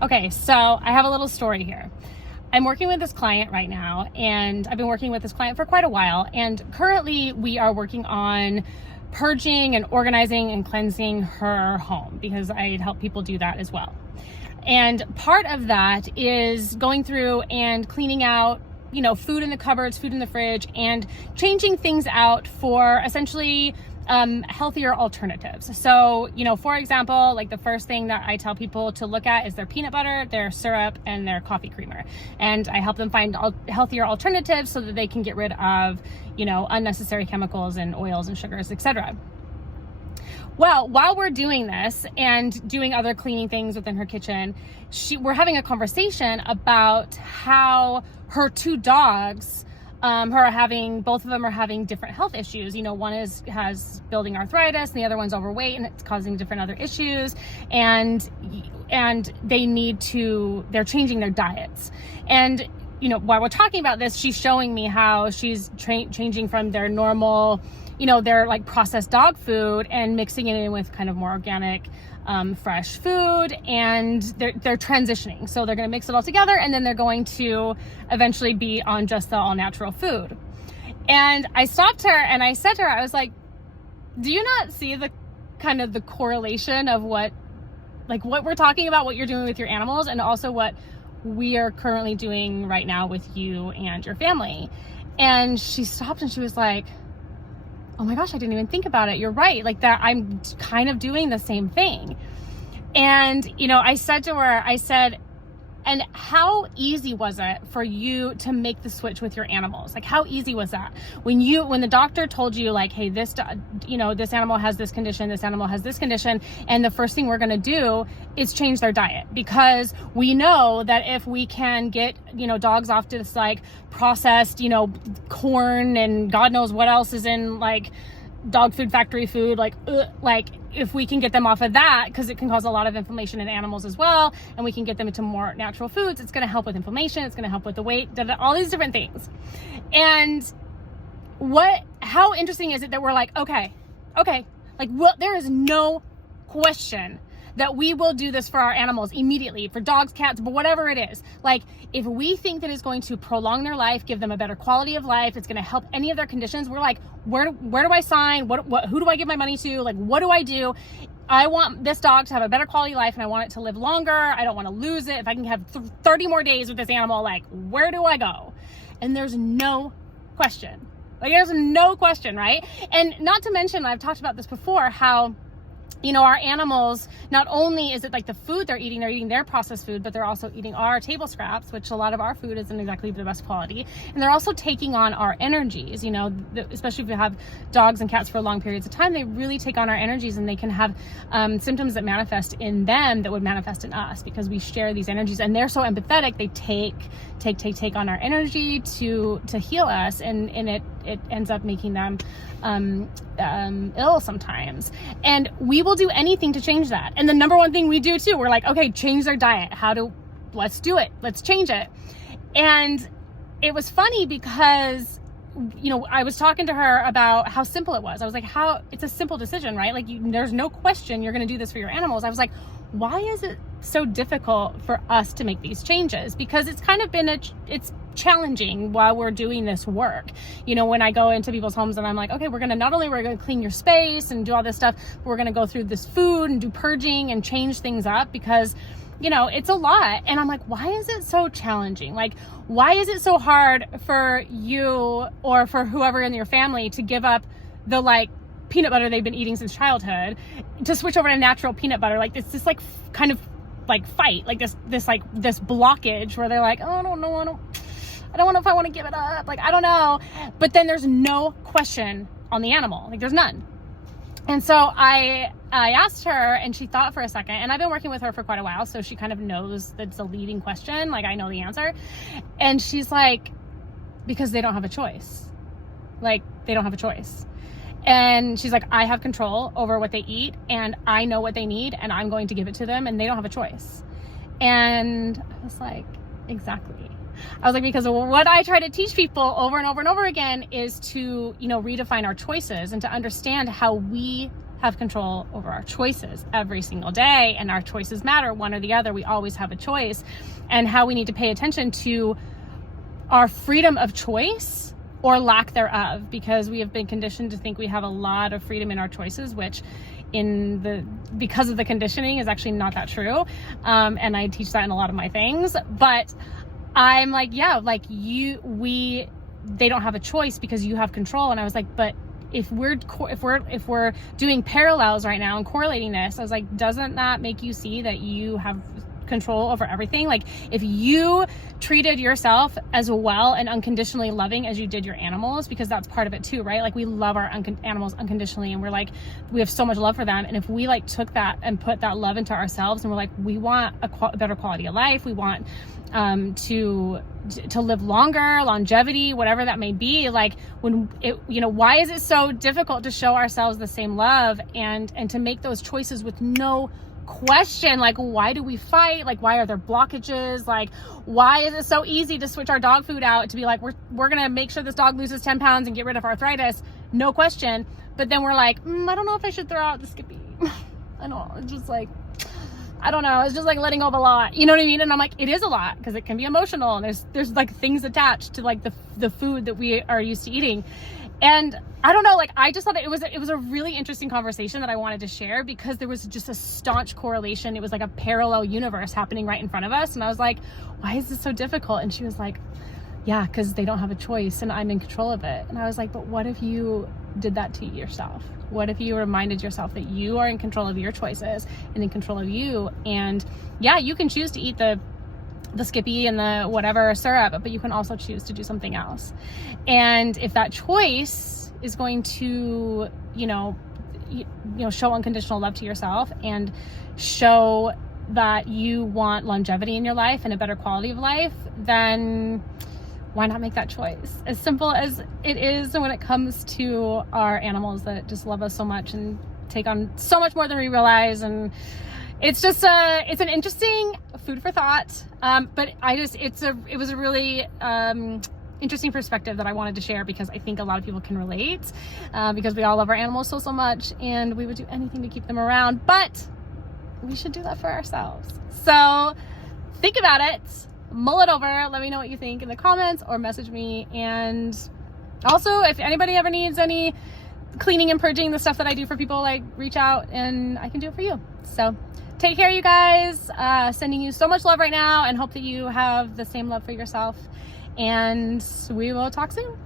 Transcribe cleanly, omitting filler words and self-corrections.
Okay, so I have a little story here. I'm working with this client right now, and I've been working with this client for quite a while. And currently we are working on purging and organizing and cleansing her home because I help people do that as well. And part of that is going through and cleaning out, food in the cupboards, food in the fridge, and changing things out for essentially healthier alternatives. So, for example, like the first thing that I tell people to look at is their peanut butter, their syrup, and their coffee creamer. And I help them find healthier alternatives so that they can get rid of, unnecessary chemicals and oils and sugars, etc. Well, while we're doing this and doing other cleaning things within her kitchen, we're having a conversation about how her two dogs, both of them are having different health issues. One has building arthritis and the other one's overweight and it's causing different other issues. And they're changing their diets. And, while we're talking about this, she's showing me how she's changing from their normal, their like processed dog food and mixing it in with kind of more organic, fresh food, and they're transitioning. So they're going to mix it all together, and then they're going to eventually be on just the all natural food. And I stopped her and I said to her, I was like, do you not see the kind of the correlation of what we're talking about, what you're doing with your animals, and also what we are currently doing right now with you and your family? And she stopped and she was like, oh my gosh, I didn't even think about it. You're right. Like that, I'm kind of doing the same thing. And, I said to her, and how easy was it for you to make the switch with your animals? Like, how easy was that? When the doctor told you like, hey, this animal has this condition, this animal has this condition, and the first thing we're going to do is change their diet, because we know that if we can get, dogs off to this like processed, corn and God knows what else is in like dog food, factory food, if we can get them off of that, because it can cause a lot of inflammation in animals as well, and we can get them into more natural foods, it's going to help with inflammation, it's going to help with the weight, all these different things. And how interesting is it that we're like, okay, there is no question that we will do this for our animals immediately, for dogs, cats, but whatever it is. Like, if we think that it's going to prolong their life, give them a better quality of life, it's going to help any of their conditions, we're like, where do I sign? Who do I give my money to? Like, what do I do? I want this dog to have a better quality life, and I want it to live longer. I don't want to lose it. If I can have 30 more days with this animal, like, where do I go? And there's no question. There's no question, right? And not to mention, I've talked about this before, how our animals, not only is it like the food they're eating their processed food, but they're also eating our table scraps, which a lot of our food isn't exactly the best quality. And they're also taking on our energies, especially if you have dogs and cats for long periods of time, they really take on our energies, and they can have symptoms that manifest in them that would manifest in us, because we share these energies, and they're so empathetic. They take on our energy to heal us, and it ends up making them ill sometimes. And we will do anything to change that. And the number one thing we do too, we're like, okay, change their diet. Let's do it. Let's change it. And it was funny because, I was talking to her about how simple it was. I was like, it's a simple decision, right? Like, there's no question you're going to do this for your animals. I was like, why is it so difficult for us to make these changes? Because it's kind of been it's challenging while we're doing this work. When I go into people's homes and I'm like, okay, we're going to clean your space and do all this stuff, but we're going to go through this food and do purging and change things up, because it's a lot. And I'm like, why is it so challenging? Like, why is it so hard for you or for whoever in your family to give up the like peanut butter they've been eating since childhood to switch over to natural peanut butter? Like, it's this like kind of like fight, like this blockage where they're like, oh, I don't know if I want to give it up. Like, I don't know. But then there's no question on the animal. Like, there's none. And so I asked her, and she thought for a second, and I've been working with her for quite a while, so she kind of knows that it's a leading question. Like, I know the answer. And she's like, because they don't have a choice. Like, they don't have a choice. And she's like, I have control over what they eat, and I know what they need, and I'm going to give it to them, and they don't have a choice. And I was like, exactly. I was like, because what I try to teach people over and over and over again is to, redefine our choices and to understand how we have control over our choices every single day, and our choices matter, one or the other. We always have a choice, and how we need to pay attention to our freedom of choice or lack thereof, because we have been conditioned to think we have a lot of freedom in our choices, which because of the conditioning is actually not that true. And I teach that in a lot of my things, but I'm like, yeah, like they don't have a choice because you have control. And I was like, but if we're doing parallels right now and correlating this, I was like, doesn't that make you see that you have control over everything? Like, if you treated yourself as well and unconditionally loving as you did your animals, because that's part of it too, right? Like, we love our animals unconditionally, and we're like, we have so much love for them. And if we like took that and put that love into ourselves, and we're like, we want a better quality of life, we want to live longer, longevity, whatever that may be, like, when it, why is it so difficult to show ourselves the same love and to make those choices with no question? Like, why do we fight? Like, why are there blockages? Like, why is it so easy to switch our dog food out, to be like, we're gonna make sure this dog loses 10 pounds and get rid of arthritis, no question. But then we're like, I don't know if I should throw out the Skippy. I don't, it's just like, I don't know, it's just like letting go of a lot, you know what I mean? And I'm like, it is a lot, because it can be emotional, and there's like things attached to like the food that we are used to eating. And I don't know, like, I just thought that it was a really interesting conversation that I wanted to share, because there was just a staunch correlation. It was like a parallel universe happening right in front of us. And I was like, why is this so difficult? And she was like, yeah, because they don't have a choice and I'm in control of it. And I was like, but what if you did that to yourself? What if you reminded yourself that you are in control of your choices and in control of you? And yeah, you can choose to eat the Skippy and the whatever syrup, but you can also choose to do something else. And if that choice is going to, show unconditional love to yourself and show that you want longevity in your life and a better quality of life, then why not make that choice? As simple as it is when it comes to our animals that just love us so much and take on so much more than we realize. And it's just it's an interesting food for thought. But it was a really interesting perspective that I wanted to share, because I think a lot of people can relate, because we all love our animals so much, and we would do anything to keep them around, but we should do that for ourselves. So think about it, mull it over, let me know what you think in the comments, or message me. And also, if anybody ever needs any cleaning and purging, the stuff that I do for people, like, reach out and I can do it for you. So take care, you guys. Sending you so much love right now, and hope that you have the same love for yourself. And we will talk soon.